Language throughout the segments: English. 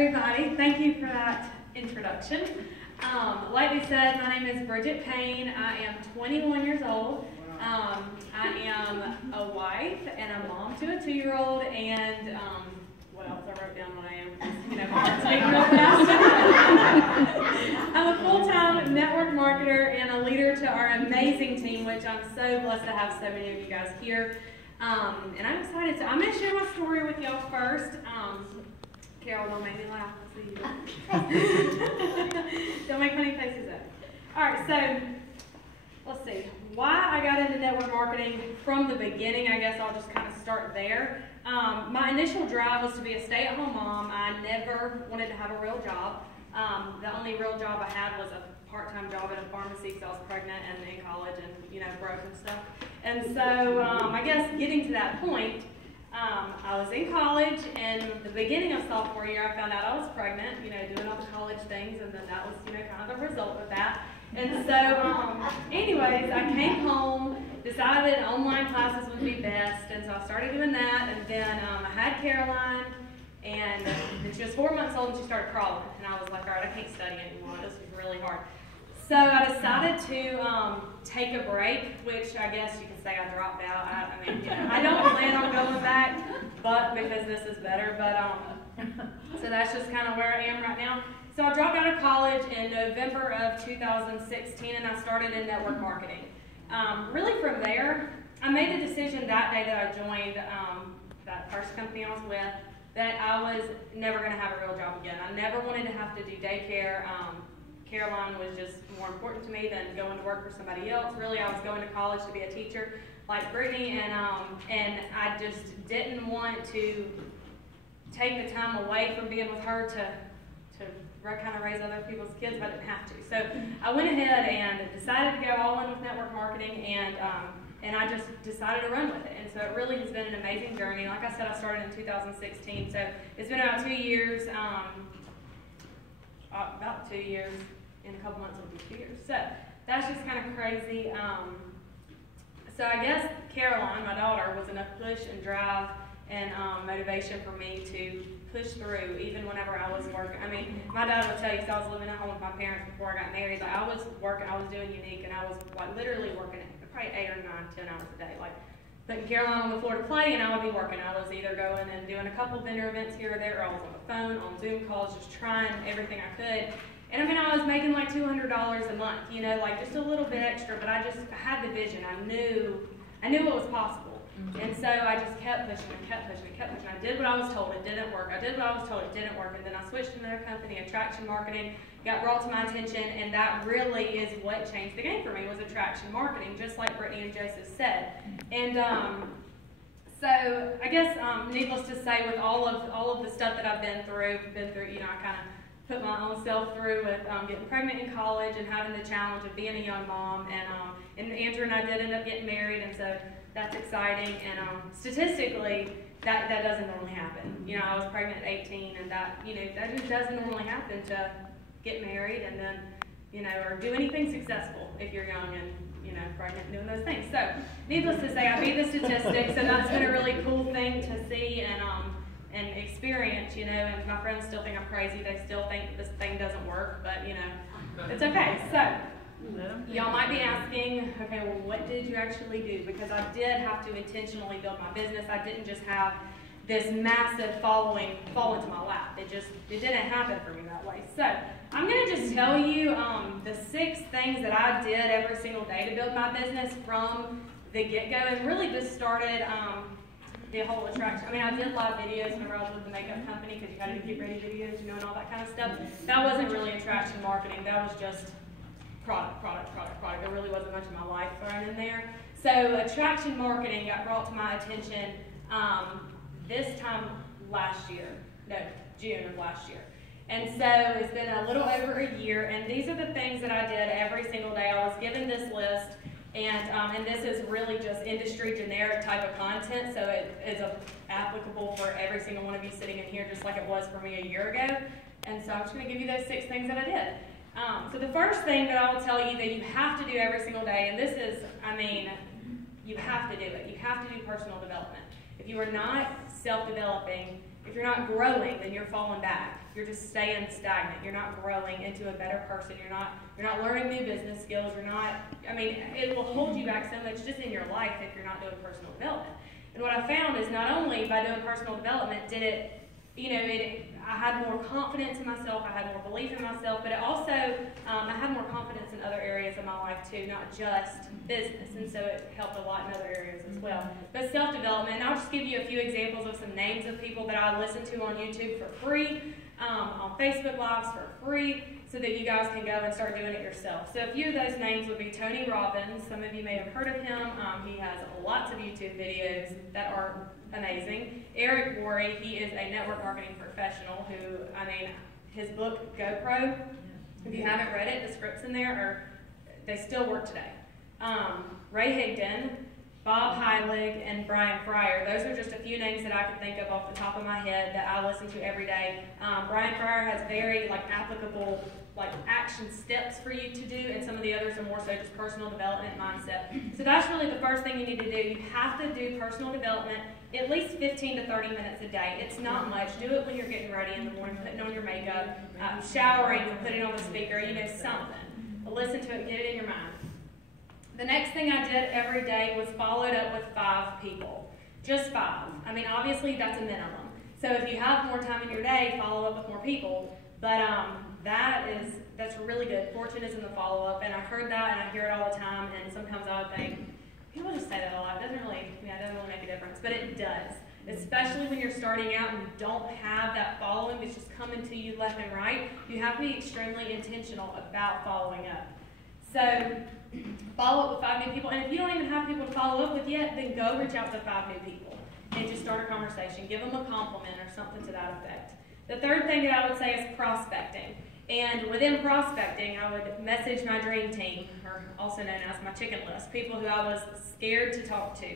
everybody. Thank you for that introduction. Like we said, my name is Bridgette Paine. I am 21 years old. I am a wife and a mom to a 2-year-old, and what else I wrote down what I am? My heart's beating real fast. I'm a full-time network marketer and a leader to our amazing team, which I'm so blessed to have so many of you guys here. And I'm excited. I'm going to share my story with y'all first. Carol, don't make me laugh. I see you. Don't make funny faces at me. All right, so let's see. Why I got into network marketing from the beginning, I guess I'll just kind of start there. My initial drive was to be a stay-at-home mom. I never wanted to have a real job. The only real job I had was a part-time job at a pharmacy because I was pregnant and in college and, broke and stuff. And so I guess getting to that point, I was in college, and the beginning of sophomore year, I found out I was pregnant, doing all the college things, and then that was, kind of the result of that. And so, anyways, I came home, decided online classes would be best, and so I started doing that, and then I had Caroline, and then she was 4 months old, and she started crawling, and I was like, all right, I can't study anymore, this is really hard. So I decided to take a break, which I guess you can say I dropped out. I don't plan on going back, but because this is better. But so that's just kind of where I am right now. So I dropped out of college in November of 2016, and I started in network marketing. Really from there, I made the decision that day that I joined that first company I was with that I was never going to have a real job again. I never wanted to have to do daycare. Caroline was just more important to me than going to work for somebody else. Really, I was going to college to be a teacher like Brittany, and I just didn't want to take the time away from being with her to kind of raise other people's kids, but I didn't have to. So I went ahead and decided to go all in with network marketing, and I just decided to run with it. And so it really has been an amazing journey. Like I said, I started in 2016, so it's been about 2 years. About 2 years. In a couple months it'll be 2 years. So that's just kind of crazy. So I guess Caroline, my daughter, was enough push and drive and motivation for me to push through even whenever I was working. My dad would tell you, because I was living at home with my parents before I got married, I was working, I was doing Unique, and I was literally working probably 8 or 9, 10 hours a day. Putting Caroline on the floor to play, and I would be working. I was either going and doing a couple vendor events here or there, or I was on the phone, on Zoom calls, just trying everything I could. And I was making like $200 a month, just a little bit extra, but I had the vision. I knew what was possible. And so I just kept pushing and kept pushing and kept pushing. I did what I was told, it didn't work. I did what I was told, it didn't work. And then I switched to another company, attraction marketing, got brought to my attention, and that really is what changed the game for me, was attraction marketing, just like Brittany and Joseph said. And so I guess needless to say, with all of the stuff that I've been through, I kind of put my own self through with getting pregnant in college and having the challenge of being a young mom, and Andrew and I did end up getting married, and so that's exciting. And statistically, that doesn't normally happen. I was pregnant at 18, and that just doesn't normally happen to get married and then or do anything successful if you're young and pregnant and doing those things. So needless to say, I beat the statistics, and that's been a really cool thing to see and experience, and my friends still think I'm crazy. They still think this thing doesn't work, but it's okay. So y'all might be asking, okay, well, what did you actually do? Because I did have to intentionally build my business. I didn't just have this massive following fall into my lap. It didn't happen for me that way. So I'm going to just tell you the 6 things that I did every single day to build my business from the get-go, and really this started the whole attraction. I did live videos whenever I was with the makeup company, because you got to do get ready videos, and all that kind of stuff. That wasn't really attraction marketing. That was just product. There really wasn't much of my life thrown in there. So attraction marketing got brought to my attention this time June of last year. And so it's been a little over a year, and these are the things that I did every single day. I was given this list, and this is really just industry generic type of content, so it is applicable for every single one of you sitting in here, just like it was for me a year ago. And so I'm just going to give you those 6 things that I did. So the first thing that I will tell you that you have to do every single day, and this is, you have to do it. You have to do personal development. If you are not self-developing, If you're not growing, then you're falling back. You're just staying stagnant. You're not growing into a better person. You're not learning new business skills. It will hold you back so much just in your life if you're not doing personal development. And what I found is not only by doing personal development did it, I had more confidence in myself, I had more belief in myself, but it also, I had more confidence in other areas of my life too, not just business, and so it helped a lot in other areas as well. But self-development, and I'll just give you a few examples of some names of people that I listen to on YouTube for free, on Facebook Lives for free, so that you guys can go and start doing it yourself. So a few of those names would be Tony Robbins. Some of you may have heard of him. He has lots of YouTube videos that are amazing. Eric Worre, he is a network marketing professional who, his book, GoPro, if you haven't read it, the scripts in there they still work today. Ray Higdon, Bob Heilig, and Brian Fryer. Those are just a few names that I can think of off the top of my head that I listen to every day. Brian Fryer has very applicable action steps for you to do, and some of the others are more so just personal development mindset. So that's really the first thing you need to do. You have to do personal development at least 15 to 30 minutes a day. It's not much. Do it when you're getting ready in the morning, putting on your makeup, showering, putting on the speaker, something. Listen to it, get it in your mind. The next thing I did every day was followed up with 5 people. Just 5. Obviously that's a minimum. So if you have more time in your day, follow up with more people. But that's really good. Fortune is in the follow-up, and I heard that, and I hear it all the time, and sometimes I would think, people just say that a lot. It doesn't really make a difference, but it does. Especially when you're starting out and you don't have that following that's just coming to you left and right. You have to be extremely intentional about following up. So follow up with 5 new people, and if you don't even have people to follow up with yet, then go reach out to 5 new people and just start a conversation. Give them a compliment or something to that effect. The third thing that I would say is prospecting. And within prospecting, I would message my dream team, or also known as my chicken list, people who I was scared to talk to.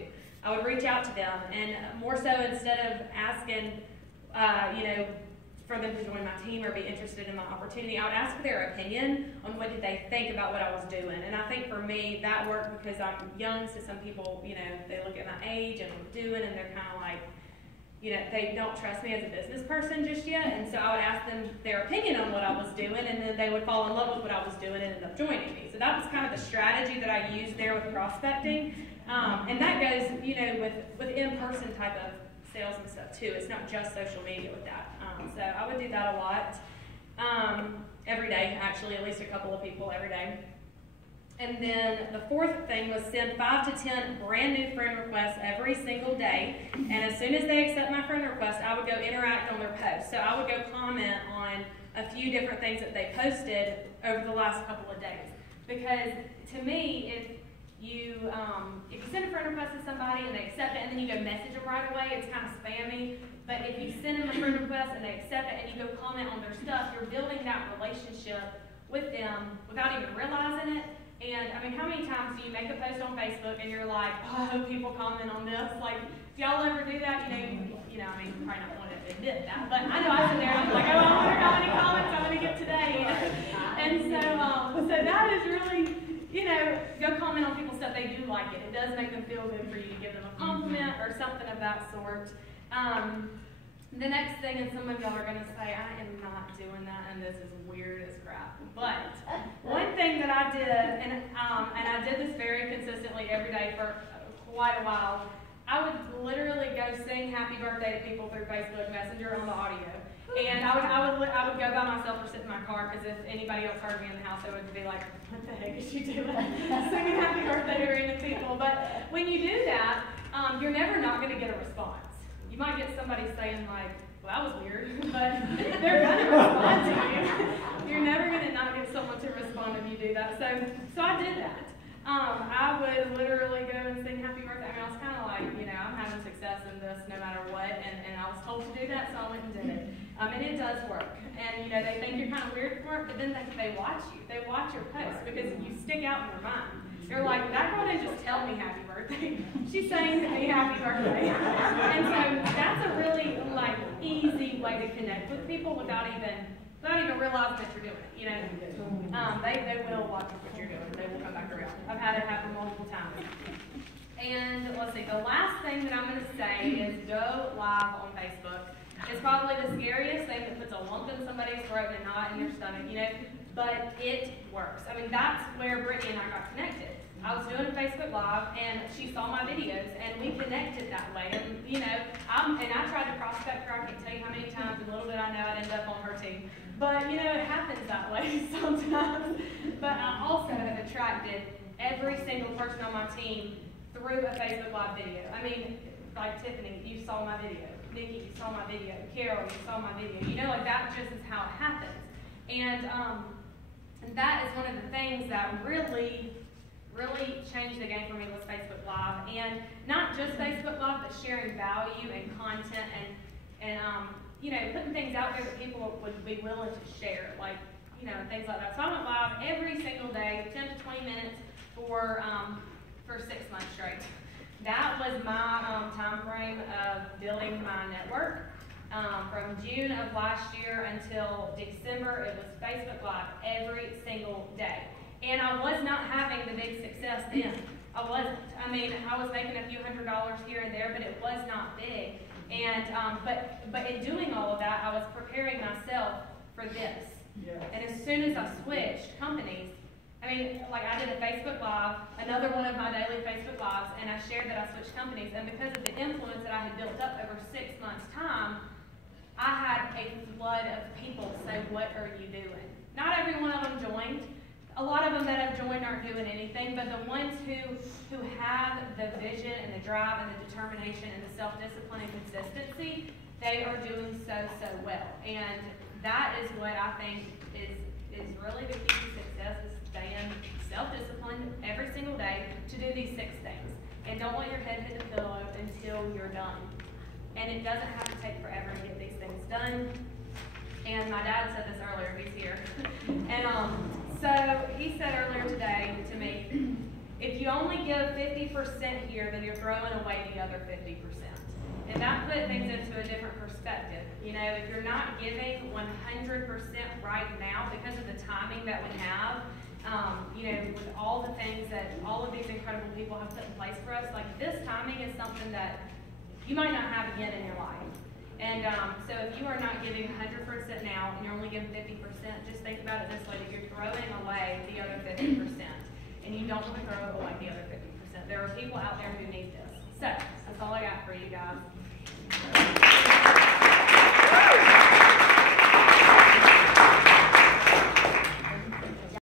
I would reach out to them, and more so instead of asking, for them to join my team or be interested in my opportunity, I would ask for their opinion on what did they think about what I was doing. And I think for me, that worked because I'm young, so some people, they look at my age and what I'm doing, and they're kind of like, they don't trust me as a business person just yet, and so I would ask them their opinion on what I was doing, and then they would fall in love with what I was doing and end up joining me. So that was kind of the strategy that I used there with prospecting, and that goes, with in-person type of sales and stuff too. It's not just social media with that. So I would do that a lot, every day, actually, at least a couple of people every day. And then the fourth thing was send 5 to 10 brand new friend requests every single day. And as soon as they accept my friend request, I would go interact on their posts. So I would go comment on a few different things that they posted over the last couple of days. Because to me, if you send a friend request to somebody and they accept it and then you go message them right away, it's kind of spammy. But if you send them a friend request and they accept it and you go comment on their stuff, you're building that relationship with them without even realizing it. And how many times do you make a post on Facebook and you're like, oh, I hope people comment on this? Do y'all ever do that? Probably not want to admit that, but I know I sit there and I'm like, oh, I wonder how many comments I'm going to get today. And so that is really, go comment on people's stuff. They do like it. It does make them feel good for you to give them a compliment or something of that sort. The next thing, and some of y'all are going to say, I am not doing that, and this is weird as crap. But one thing that I did, and I did this very consistently every day for quite a while, I would literally go sing happy birthday to people through Facebook Messenger on the audio. And I would go by myself or sit in my car, because if anybody else heard me in the house, they would be like, what the heck is she doing? Singing happy birthday to random people. But when you do that, you're never not going to get a response. You might get somebody saying like, well, that was weird, but they're going to respond to you. You're never going to not get someone to respond if you do that. So I did that. I would literally go and sing happy birthday. I was kind of like, I'm having success in this no matter what, and I was told to do that, so I went and did it. And it does work. And, they think you're kind of weird for it, but then they watch you. They watch your posts because you stick out in their mind. They're like, that girl didn't just tell me happy birthday. She's saying to me happy birthday. And so that's a really easy way to connect with people without even realizing that you're doing it. They will watch what you're doing. They will come back around. I've had it happen multiple times. And let's see, the last thing that I'm going to say is go live on Facebook. It's probably the scariest thing that puts a lump in somebody's throat and a knot in their stomach, you know, but it works. I mean, that's where Brittany and I got connected. I was doing a Facebook Live, and she saw my videos, and we connected that way. And, you know, I tried to prospect her. I can't tell you how many times, and little did I know I'd end up on her team. But, you know, it happens that way sometimes. But I also have attracted every single person on my team through a Facebook Live video. I mean, like Tiffany, you saw my video. Nikki, you saw my video. Carol, you saw my video. You know, like that just is how it happens. And that is one of the things that really changed the game for me was Facebook Live. And not just Facebook Live, but sharing value and content and you know, putting things out there that people would be willing to share, like, you know, things like that. So I went live every single day, 10 to 20 minutes for 6 months straight. That was my time frame of building my network. From June of last year until December, it was Facebook Live every single day. And I was not having the big success then. I wasn't. I mean, I was making a few $100s here and there, but it was not big. And but in doing all of that, I was preparing myself for this. Yeah. And as soon as I switched companies, I mean, like I did a Facebook Live, another one of my daily Facebook Lives, and I shared that I switched companies. And because of the influence that I had built up over 6 months' time, I had a flood of people say, "What are you doing?" Not every one of them joined. A lot of them that have joined aren't doing anything, but the ones who have the vision and the drive and the determination and the self-discipline and consistency, they are doing so well. And that is what I think is really the key to success, is staying self-disciplined every single day to do these 6 things. And don't let your head hit the pillow until you're done. And it doesn't have to take forever to get these things done. And my dad said this earlier, he's here. And so he said earlier today to me, if you only give 50% here, then you're throwing away the other 50%. And that put things into a different perspective. You know, if you're not giving 100% right now because of the timing that we have, you know, with all the things that all of these incredible people have put in place for us, like this timing is something that you might not have again in your life. And so if you are not giving 100% now and you're only giving 50%, just think about it this way, that you're throwing away the other 50%. And you don't want to throw away the other 50%. There are people out there who need this. So that's all I got for you guys.